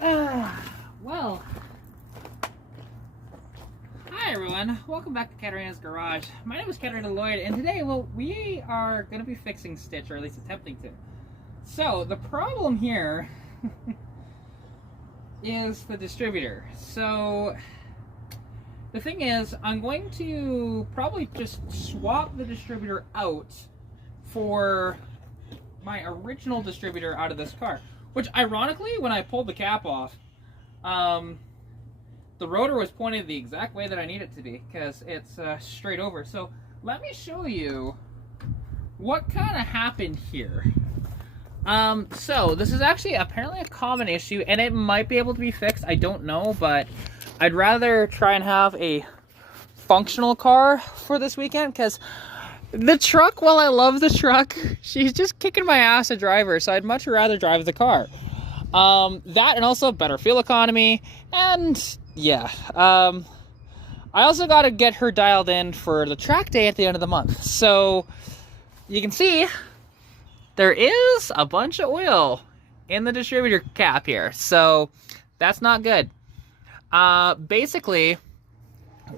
Well, hi everyone. Welcome back to Katarina's Garage. My name is Katarina Lloyd, and today, we are going to be fixing Stitch, or at least attempting to. So, the problem here is the distributor. So, the thing is, I'm going to probably just swap the distributor out for my original distributor out of this car. Which, ironically, when I pulled the cap off, the rotor was pointed the exact way that I need it to be, because it's straight over. So, let me show you what kind of happened here. So, this is actually apparently a common issue, and it might be able to be fixed. I don't know, but I'd rather try and have a functional car for this weekend, because the truck, while I love the truck, she's just kicking my ass to drive her, so I'd much rather drive the car. That and also better fuel economy, and yeah. I also got to get her dialed in for the track day at the end of the month. So, you can see, there is a bunch of oil in the distributor cap here, so that's not good. Basically,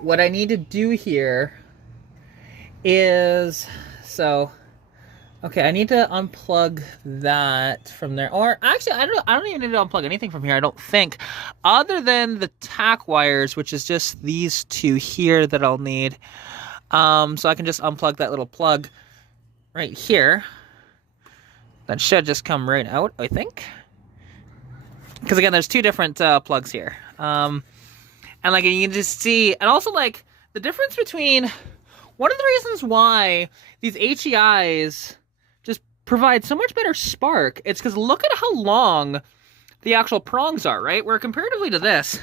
what I need to do here is, okay, I need to unplug that from there. Or actually, I don't even need to unplug anything from here, I don't think, other than the tack wires, which is just these two here that I'll need. So I can just unplug that little plug right here. That should just come right out, I think. Because again, there's two different plugs here. And like you can just see, and also like the difference between, one of the reasons why these HEIs just provide so much better spark, it's because look at how long the actual prongs are, right? Where comparatively to this,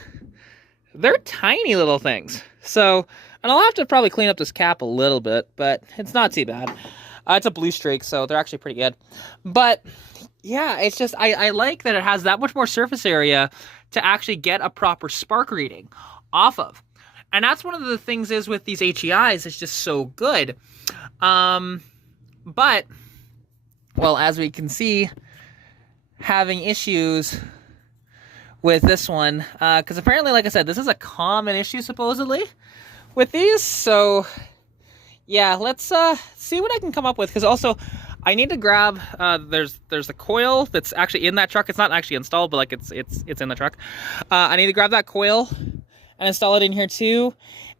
they're tiny little things. So, and I'll have to probably clean up this cap a little bit, but it's not too bad. It's a blue streak, so they're actually pretty good. But yeah, it's just, I like that it has that much more surface area to actually get a proper spark reading off of. And that's one of the things is with these HEIs, it's just so good. But, well, as we can see, having issues with this one, because apparently, like I said, this is a common issue, supposedly, with these. So, yeah, let's see what I can come up with, because also, I need to grab, there's the coil that's actually in that truck. It's not actually installed, but like it's in the truck. I need to grab that coil and install it in here too.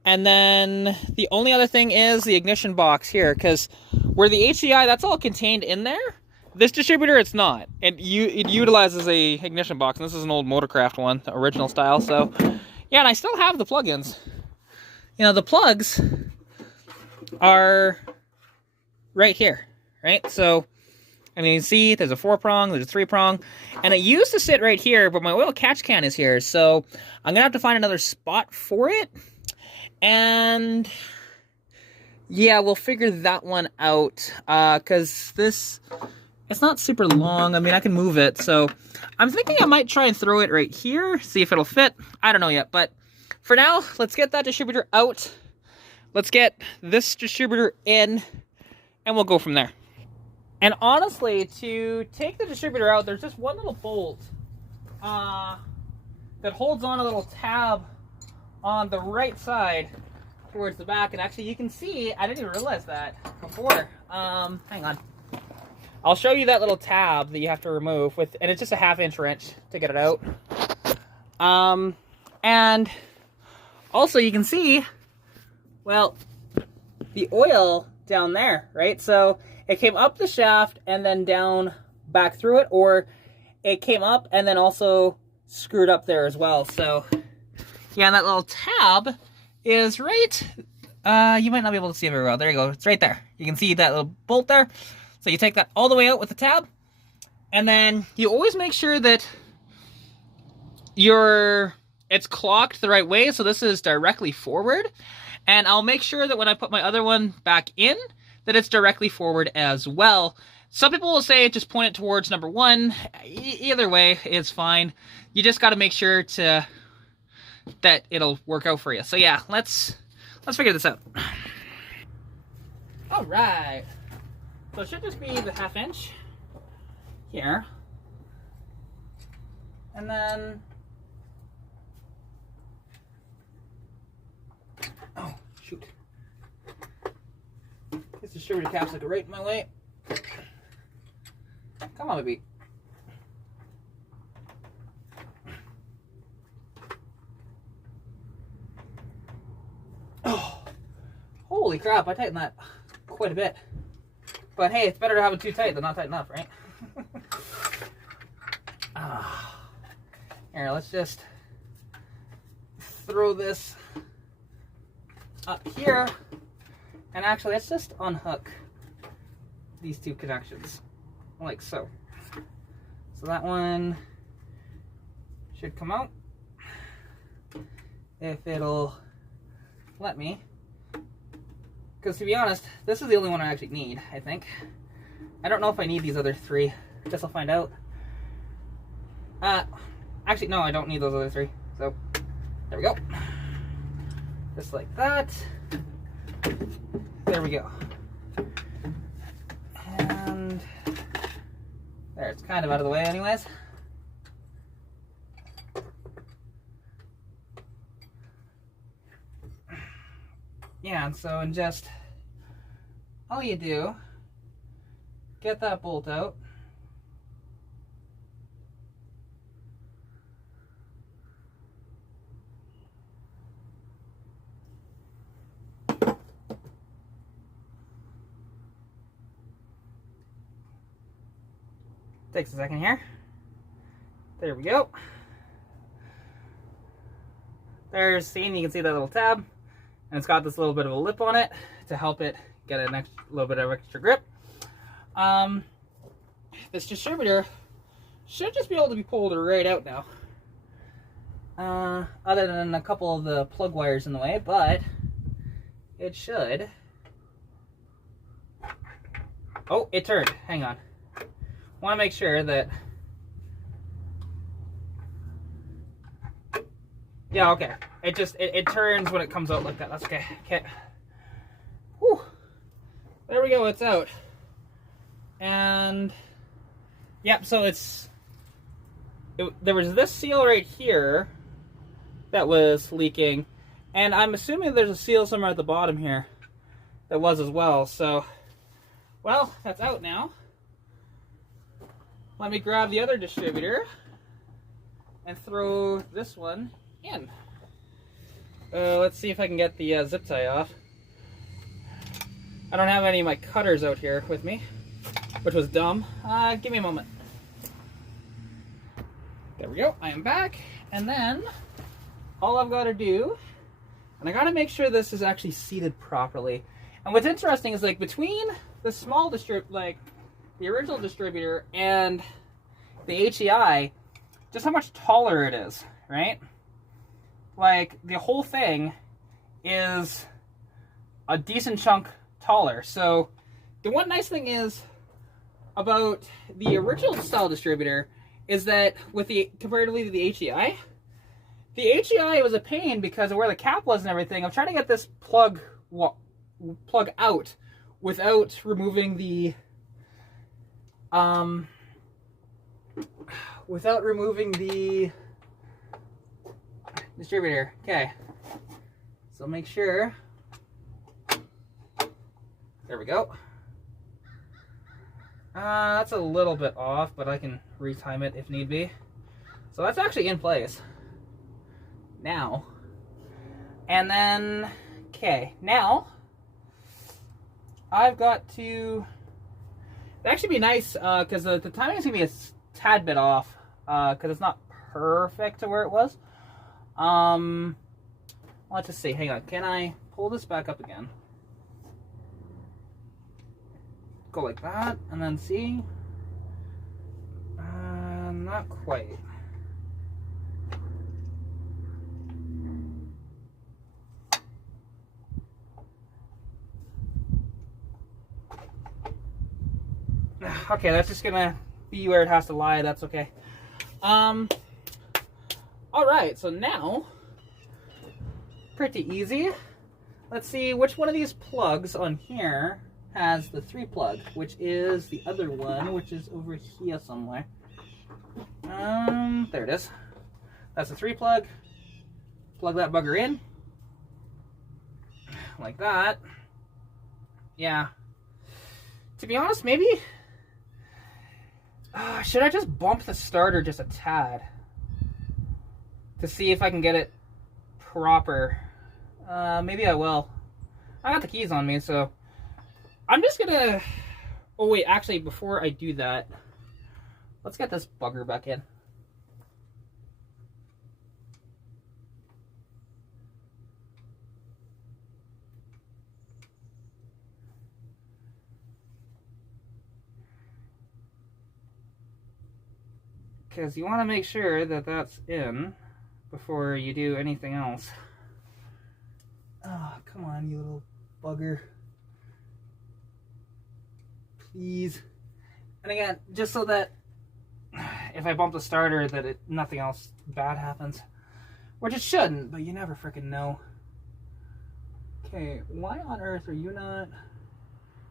And then the only other thing is the ignition box here, because where the HEI, that's all contained in there. This distributor, it's not. It utilizes a ignition box, and this is an old Motorcraft one, the original style. So, yeah, and I still have the plugins. You know, the plugs are right here, right? So, I mean, you see, there's a 4-prong, there's a 3-prong, and it used to sit right here, but my oil catch can is here, so I'm gonna have to find another spot for it, and yeah, we'll figure that one out, because this, it's not super long. I mean, I can move it, so I'm thinking I might try and throw it right here, see if it'll fit. I don't know yet, but for now, let's get that distributor out, let's get this distributor in, and we'll go from there. And honestly, to take the distributor out, there's just one little bolt that holds on a little tab on the right side towards the back. And actually, you can see, I didn't even realize that before. Hang on. I'll show you that little tab that you have to remove, and it's just a 1/2 wrench to get it out. And also, you can see, well, the oil down there, right? So it came up the shaft and then down back through it, or it came up and then also screwed up there as well. So yeah, and that little tab is right, you might not be able to see it very well. There you go, it's right there. You can see that little bolt there. So you take that all the way out with the tab, and then you always make sure that it's clocked the right way. So this is directly forward. And I'll make sure that when I put my other one back in, that it's directly forward as well. Some people will say just point it towards number 1. Either way is fine. You just got to make sure that it'll work out for you. So yeah, let's figure this out. All right. So it should just be the 1/2 inch here. And then, oh, shoot. This distributor cap's like right in my way. Come on, baby. Oh, holy crap, I tightened that quite a bit. But hey, it's better to have it too tight than not tight enough, right? Here, let's just throw this up here. And actually, let's just unhook these two connections, like so. So that one should come out, if it'll let me. Because to be honest, this is the only one I actually need, I think. I don't know if I need these other three. Guess I'll find out. Actually, no, I don't need those other three. So, there we go. Just like that. There we go. And there, it's kind of out of the way anyways. Yeah, and so in just, all you do, get that bolt out. Takes a second here. There we go. There's, see, you can see that little tab, and it's got this little bit of a lip on it to help it get a little bit of extra grip. This distributor should just be able to be pulled right out now, other than a couple of the plug wires in the way, but it should. Oh, it turned. Hang on. Want to make sure that, yeah, okay. It turns when it comes out like that. That's okay. Okay. Whew. There we go. It's out. And yep. So there was this seal right here that was leaking, and I'm assuming there's a seal somewhere at the bottom here that was as well. So, well, that's out now. Let me grab the other distributor and throw this one in. Let's see if I can get the zip tie off. I don't have any of my cutters out here with me, which was dumb. Give me a moment. There we go. I am back. And then all I've got to do, and I got to make sure this is actually seated properly. And what's interesting is, like, between the small the original distributor and the HEI, just how much taller it is, right? Like, the whole thing is a decent chunk taller. So the one nice thing is about the original style distributor is that with the comparatively to the HEI was a pain because of where the cap was and everything. I'm trying to get this plug out without removing the distributor. Okay, so make sure. There we go. That's a little bit off, but I can retime it if need be. So that's actually in place now. And then, okay, now I've got to, it'd actually be nice, because the timing is going to be a tad bit off, because it's not perfect to where it was. Let's just see, hang on, can I pull this back up again? Go like that, and then see. Not quite. Okay, that's just gonna be where it has to lie. That's okay. All right, so now, pretty easy. Let's see which one of these plugs on here has the 3 plug, which is the other one, which is over here somewhere. There There it is. That's a 3 plug. Plug that bugger in. Like that. Yeah. To be honest, maybe... should I just bump the starter just a tad? To see if I can get it proper. Maybe I will. I got the keys on me, so... I'm just gonna... Oh wait, actually, before I do that... Let's get this bugger back in. Because you want to make sure that that's in before you do anything else. Oh, come on, you little bugger. Please. And again, just so that if I bump the starter, that nothing else bad happens. Which it shouldn't, but you never freaking know. Okay, why on earth are you not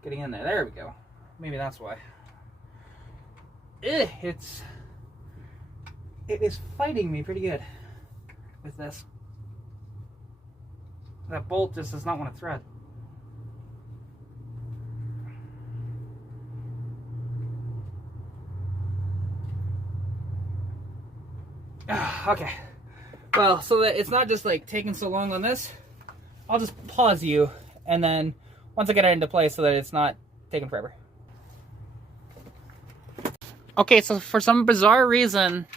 getting in there? There we go. Maybe that's why. It is fighting me pretty good with this. That bolt just does not want to thread. Okay. Well, so that it's not just like taking so long on this, I'll just pause you, and then once I get it into place so that it's not taking forever. Okay, so for some bizarre reason,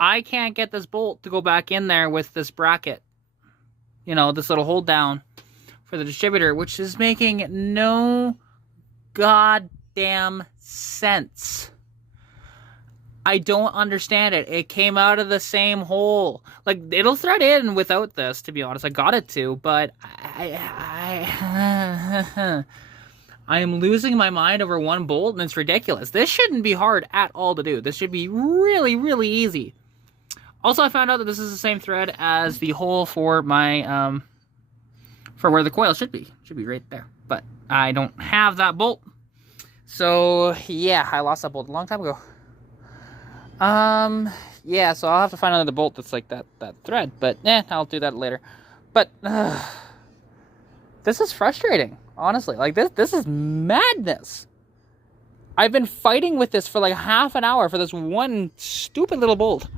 I can't get this bolt to go back in there with this bracket. You know, this little hold down for the distributor, which is making no goddamn sense. I don't understand it. It came out of the same hole. Like, it'll thread in without this, to be honest. I got it to, but I am losing my mind over one bolt, and it's ridiculous. This shouldn't be hard at all to do. This should be really, really easy. Also, I found out that this is the same thread as the hole for my, for where the coil should be. Should be right there. But I don't have that bolt. So, yeah, I lost that bolt a long time ago. Yeah, so I'll have to find another bolt that's like that thread, but I'll do that later. But this is frustrating, honestly. Like this is madness. I've been fighting with this for like half an hour for this one stupid little bolt.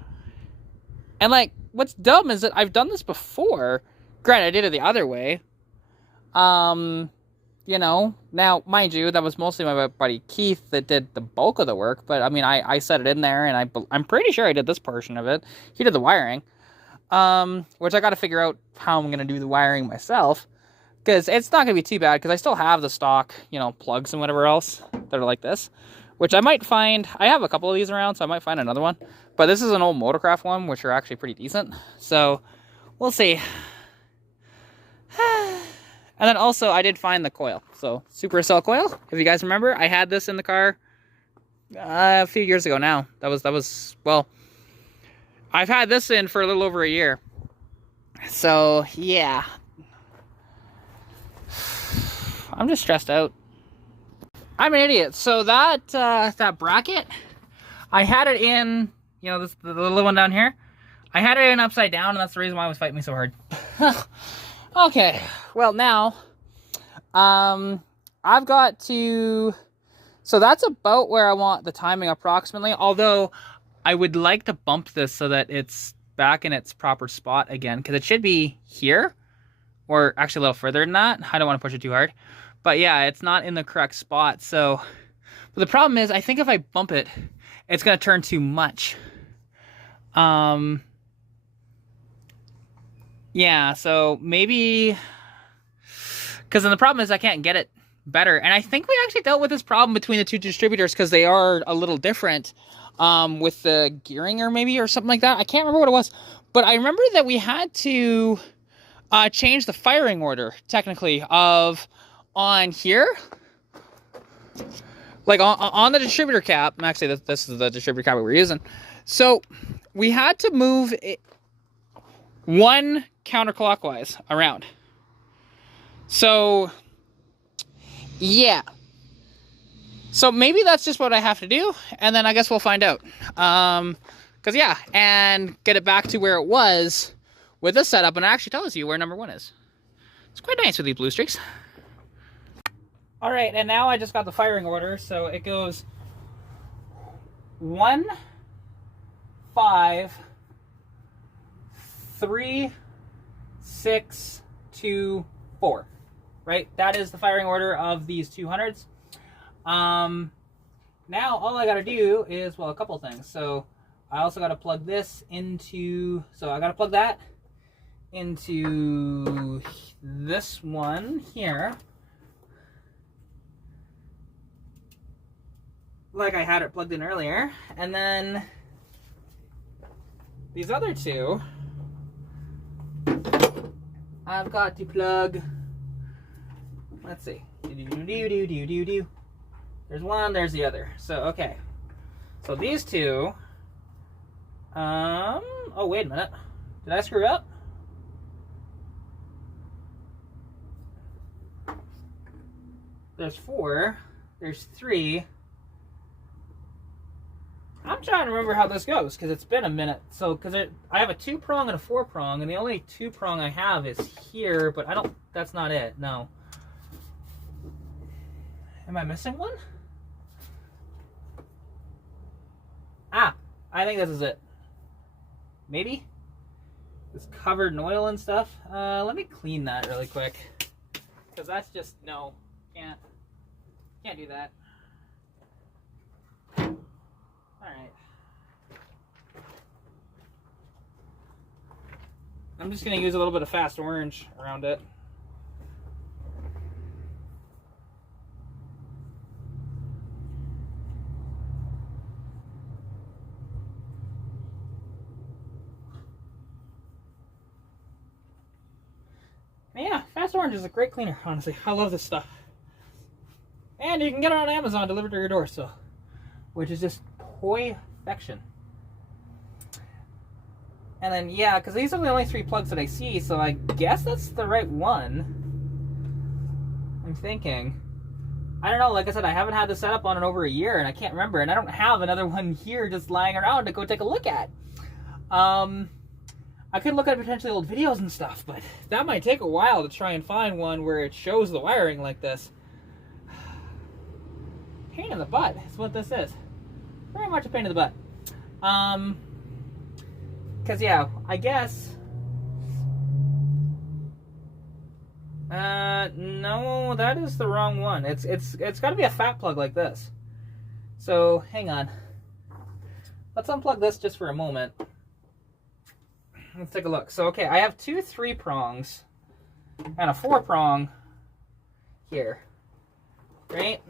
And like what's dumb is that I've done this before. Granted, I did it the other way. You know, now, mind you, that was mostly my buddy Keith that did the bulk of the work, but I mean, I set it in there, and I'm pretty sure I did this portion of it. He did the wiring, which I got to figure out how I'm going to do the wiring myself, because it's not going to be too bad, because I still have the stock, you know, plugs and whatever else that are like this, which I might find. I have a couple of these around, so I might find another one, but this is an old Motorcraft one, which are actually pretty decent, so we'll see. And then also, I did find the coil. So, Supercell coil. If you guys remember, I had this in the car a few years ago now. That was, well, I've had this in for a little over a year. So, yeah. I'm just stressed out. I'm an idiot. So, that bracket, I had it in, you know, the little one down here. I had it in upside down, and that's the reason why it was fighting me so hard. Okay, well now, I've got to, so that's about where I want the timing approximately, although I would like to bump this so that it's back in its proper spot again, because it should be here, or actually a little further than that. I don't want to push it too hard, but yeah, it's not in the correct spot, so, but the problem is, I think if I bump it, it's going to turn too much. Yeah, so maybe, because then the problem is I can't get it better. And I think we actually dealt with this problem between the two distributors because they are a little different with the gearing or something like that. I can't remember what it was. But I remember that we had to change the firing order, technically, of on here. Like on the distributor cap. Actually, this is the distributor cap we were using. So we had to move it one counterclockwise around. So, yeah. So maybe that's just what I have to do, and then I guess we'll find out. Because yeah, and get it back to where it was with this setup, and it actually tells you where number 1 is. It's quite nice with these blue streaks. All right, and now I just got the firing order, so it goes 1, 5, 3, 6, 2, 4. Right, that is the firing order of these 200s. Now all I got to do is, well, a couple things. So I also got to plug this into, so I got to plug that into this one here, like I had it plugged in earlier, and then these other two I've got to plug. Let's see. There's one, there's the other. So okay, so these two. Oh wait a minute, did I screw up? There's 4, there's 3. I'm trying to remember how this goes because it's been a minute. So because I have a 2-prong and a 4-prong, and the only 2-prong I have is here, but I don't. That's not it. No. Am I missing one? Ah, I think this is it. Maybe? It's covered in oil and stuff. Let me clean that really quick. Because that's just, no, can't do that. Alright. I'm just going to use a little bit of fast orange around it. Yeah, fast orange is a great cleaner, honestly. I love this stuff. And you can get it on Amazon delivered to your door, so, which is just perfection. And then, yeah, because these are the only 3 plugs that I see, so I guess that's the right one. I'm thinking. I don't know, like I said, I haven't had this set up on in over a year, and I can't remember, and I don't have another one here just lying around to go take a look at. I could look at potentially old videos and stuff, but that might take a while to try and find one where it shows the wiring like this. Pain in the butt is what this is. Very much a pain in the butt. Cause yeah, I guess. No, that is the wrong one. It's got to be a fat plug like this. So hang on. Let's unplug this just for a moment. Let's take a look. So, okay, I have 2 3-prongs and a 4-prong here, right?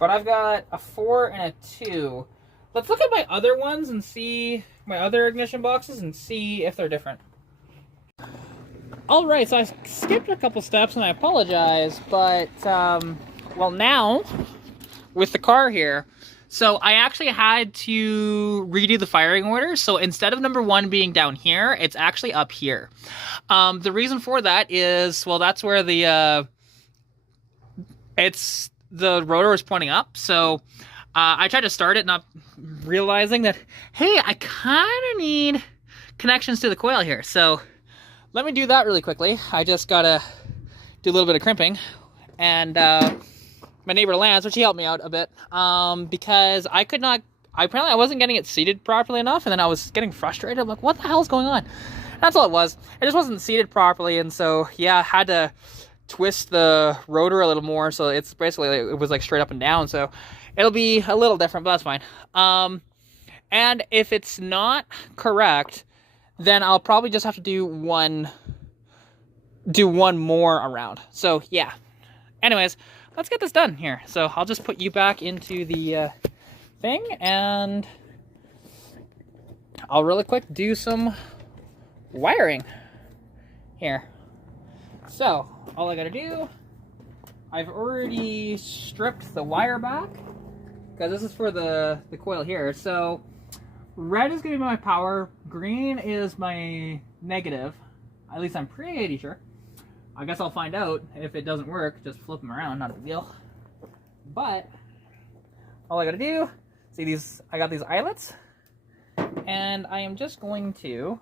But I've got a 4 and a 2. Let's look at my other ones and see my other ignition boxes and see if they're different. All right, so I skipped a couple steps and I apologize, but, well, now with the car here, so I actually had to redo the firing order. So instead of number 1 being down here, it's actually up here. The reason for that is, well, that's where the rotor is pointing up. So I tried to start it, not realizing that, hey, I kind of need connections to the coil here. So let me do that really quickly. I just gotta do a little bit of crimping, and my neighbor Lance, which he helped me out a bit, because apparently I wasn't getting it seated properly enough, and then I was getting frustrated. I'm like, what the hell is going on? That's all it was. It just wasn't seated properly, and so, yeah, I had to twist the rotor a little more, so it's basically, it was like straight up and down, so it'll be a little different, but that's fine. And if it's not correct, then I'll probably just have to do one more around. So, yeah. Anyways, let's get this done here. So I'll just put you back into the thing, and I'll really quick do some wiring here. So all I gotta do, I've already stripped the wire back because this is for the coil here. So red is gonna be my power, green is my negative. At least I'm pretty sure. I guess I'll find out. If it doesn't work, just flip them around, not a big deal. But all I gotta do See these, I got these eyelets, and I am just going to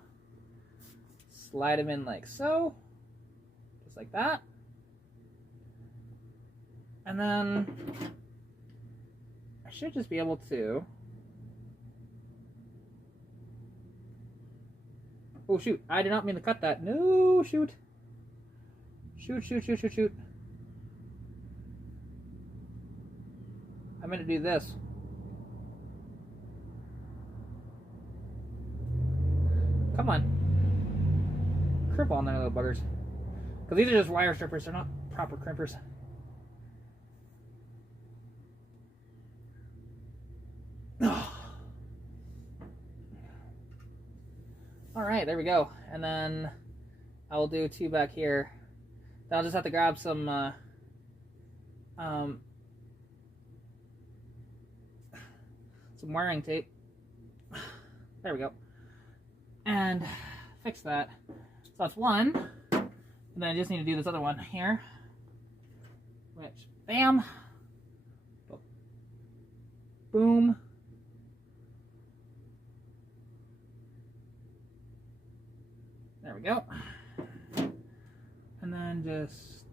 slide them in like so, just like that. And then I should just be able to, oh shoot, I did not mean to cut that. No, shoot. Shoot, shoot, shoot, shoot, shoot. I meant to do this. Come on. Crimp on there, little buggers. Because these are just wire strippers, they're not proper crimpers. Alright, there we go. And then I'll do 2 back here. Then I'll just have to grab some wiring tape. There we go. And fix that. So that's one. And then I just need to do this other one here. Which, bam. Boom. There we go. And then just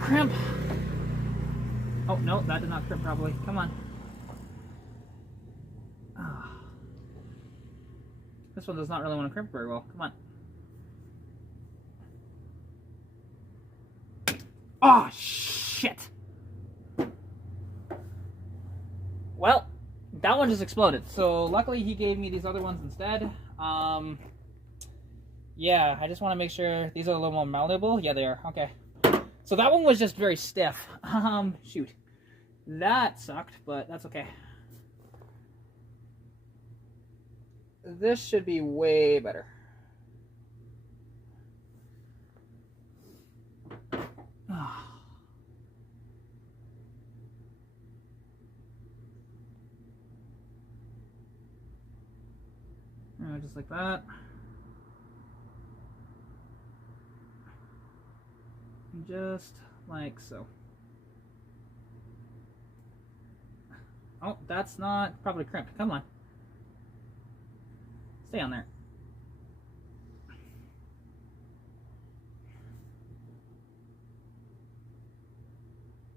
crimp. Oh, no, that did not crimp properly. Come on. Oh. This one does not really want to crimp very well. Come on. Oh, shit. Well, that one just exploded. So luckily he gave me these other ones instead. Yeah, I just want to make sure these are a little more malleable. Yeah, they are. Okay. So that one was just very stiff. Shoot. That sucked, but that's okay. This should be way better. Just like that. Just like so. Oh, that's not properly crimped. Come on. Stay on there.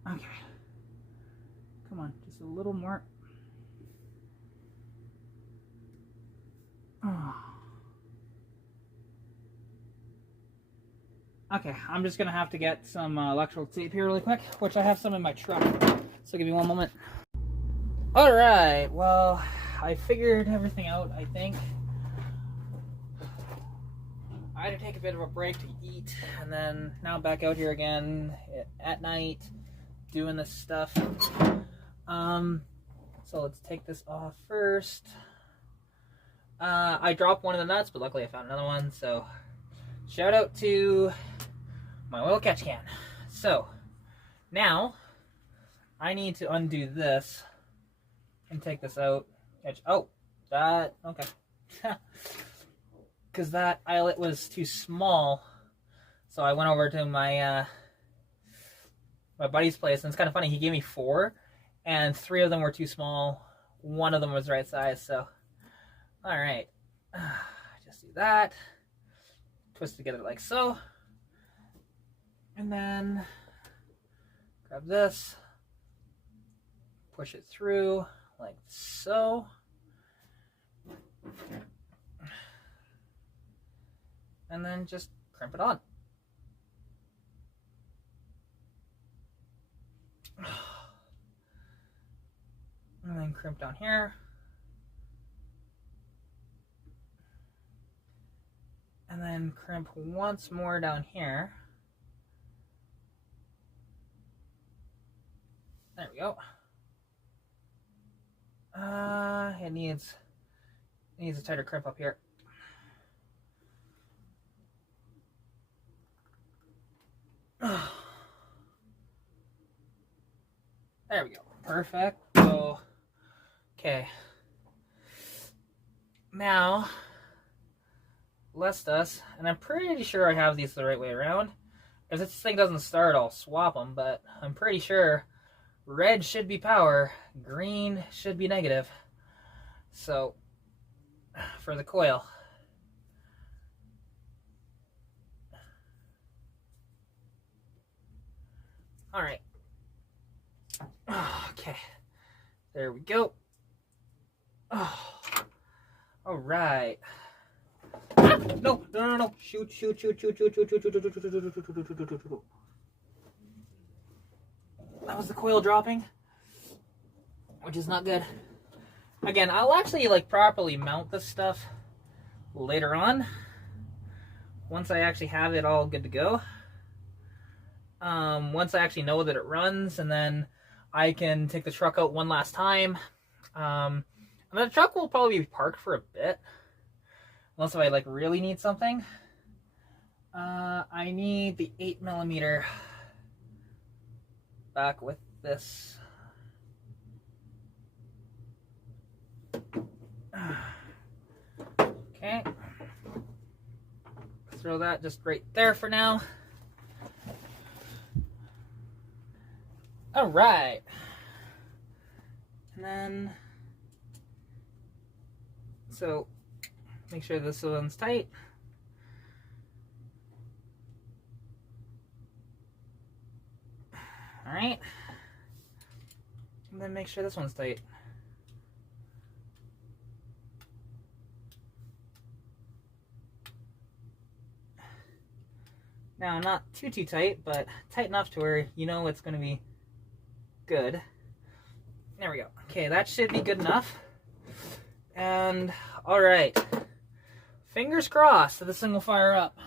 Okay. Come on, just a little more. Okay, I'm just gonna have to get some electrical tape here really quick, which I have some in my truck. So give me one moment. Alright, well, I figured everything out, I think. I had to take a bit of a break to eat, and then now I'm back out here again at night doing this stuff. So let's take this off first. I dropped one of the nuts, but luckily I found another one, so shout out to my oil catch can. So now I need to undo this and take this out. Oh, that, okay. Because that eyelet was too small, so I went over to my my buddy's place, and it's kind of funny, he gave me 4 and 3 of them were too small, 1 of them was the right size. So all right, just do that, twist it together like so, and then grab this, push it through like so, and then just crimp it on. And then crimp down here. And then crimp once more down here. There we go. It needs a tighter crimp up here. There we go. Perfect. So, okay. Now, let's us, and I'm pretty sure I have these the right way around, If this thing doesn't start, I'll swap them, but I'm pretty sure red should be power, green should be negative. So, for the coil. All right. Okay. There we go. Oh. All right. No. Shoot. That was the coil dropping, which is not good. Again, I'll actually like properly mount this stuff later on once I actually have it all good to go. Once I actually know that it runs, and then I can take the truck out one last time. And the truck will probably be parked for a bit, unless if I like really need something. I need the 8mm back with this. Okay. Throw that just right there for now. All right. And then, so make sure this one's tight. All right. And then make sure this one's tight. Now, not too tight, but tight enough to where you know it's going to be good. There we go. Okay, that should be good enough. And, all right. Fingers crossed that this thing will fire up.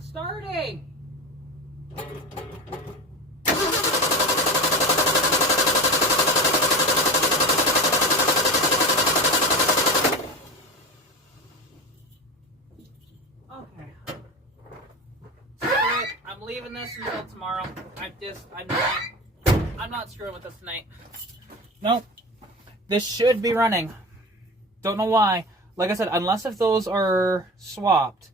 Starting. Okay. I'm leaving this until tomorrow. I'm not screwing with this tonight. Nope. This should be running. Don't know why. Like I said, unless if those are swapped.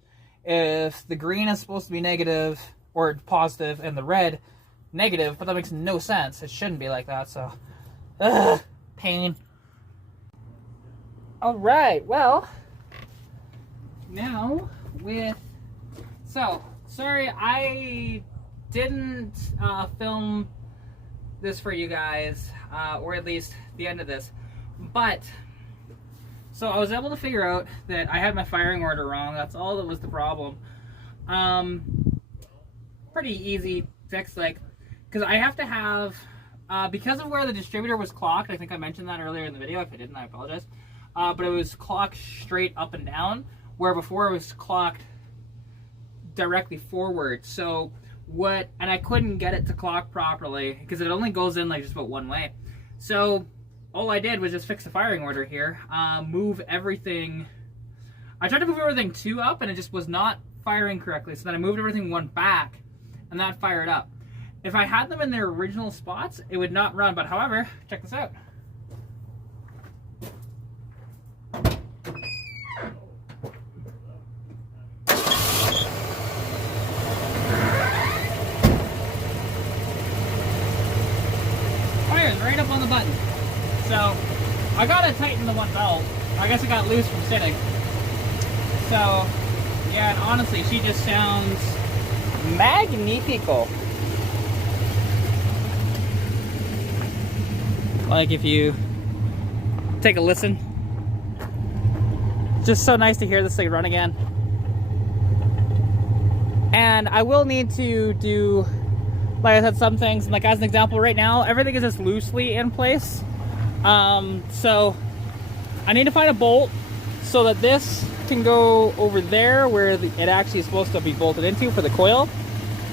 If the green is supposed to be negative or positive and the red negative, but that makes no sense. It shouldn't be like that, so pain. All right, well, now sorry I didn't film this for you guys, or at least the end of this, but so I was able to figure out that I had my firing order wrong. That's all that was the problem. Pretty easy fix, like, because I have to have, because of where the distributor was clocked, I think I mentioned that earlier in the video. If I didn't, I apologize. But it was clocked straight up and down, where before it was clocked directly forward. So and I couldn't get it to clock properly, because it only goes in like just about one way. So all I did was just fix the firing order here, move everything. I tried to move everything 2 up, and it just was not firing correctly. So then I moved everything 1 back, and that fired up. If I had them in their original spots, it would not run. But however, check this out. Fires right up on the button. So I gotta tighten the one belt. I guess it got loose from sitting. So yeah, and honestly, she just sounds magnifico. Like if you take a listen, just so nice to hear this thing run again. And I will need to do, like I said, some things. Like as an example, right now everything is just loosely in place. So I need to find a bolt so that this can go over there where it actually is supposed to be bolted into for the coil.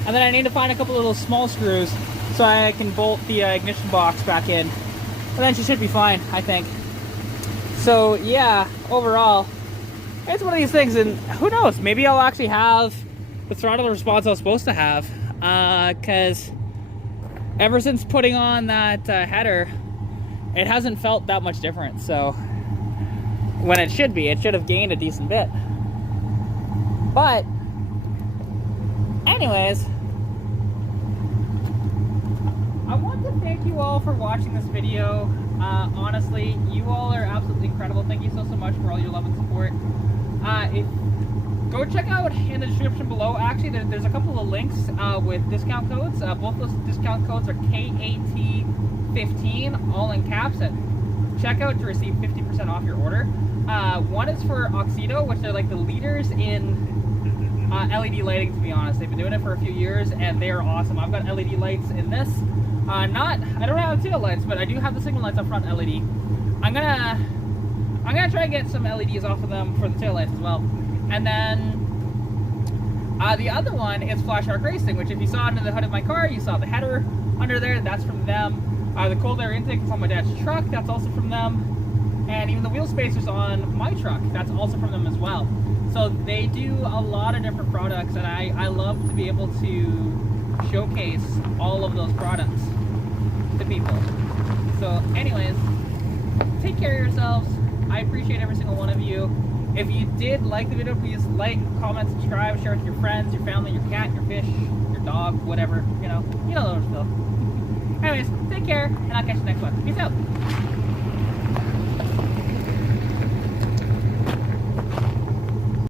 And then I need to find a couple of those small screws so I can bolt the ignition box back in. And then she should be fine, I think. So yeah, overall, it's one of these things, and who knows, maybe I'll actually have the throttle response I was supposed to have, because ever since putting on that header, it hasn't felt that much different. So when it should have gained a decent bit. But anyways, I want to thank you all for watching this video. Honestly, you all are absolutely incredible. Thank you so much for all your love and support. Go check out in the description below. Actually, there's a couple of links with discount codes. Both those discount codes are KAT15, all in caps, and check out to receive 50% off your order. One is for Oxido, which are like the leaders in LED lighting, to be honest. They've been doing it for a few years, and they are awesome. I've got LED lights in this. I don't have tail lights, but I do have the signal lights up front LED. I'm gonna try and get some LEDs off of them for the tail lights as well. And then the other one is Flash Arc Racing, which if you saw under the hood of my car, you saw the header under there. That's from them. The cold air intake is on my dad's truck. That's also from them. And even the wheel spacers on my truck, that's also from them as well. So they do a lot of different products, and I love to be able to showcase all of those products to people. So anyways, take care of yourselves. I appreciate every single one of you. If you did like the video, please like, comment, subscribe, share it with your friends, your family, your cat, your fish, your dog, whatever, you know those still. Anyways, take care, and I'll catch you next one. Peace out.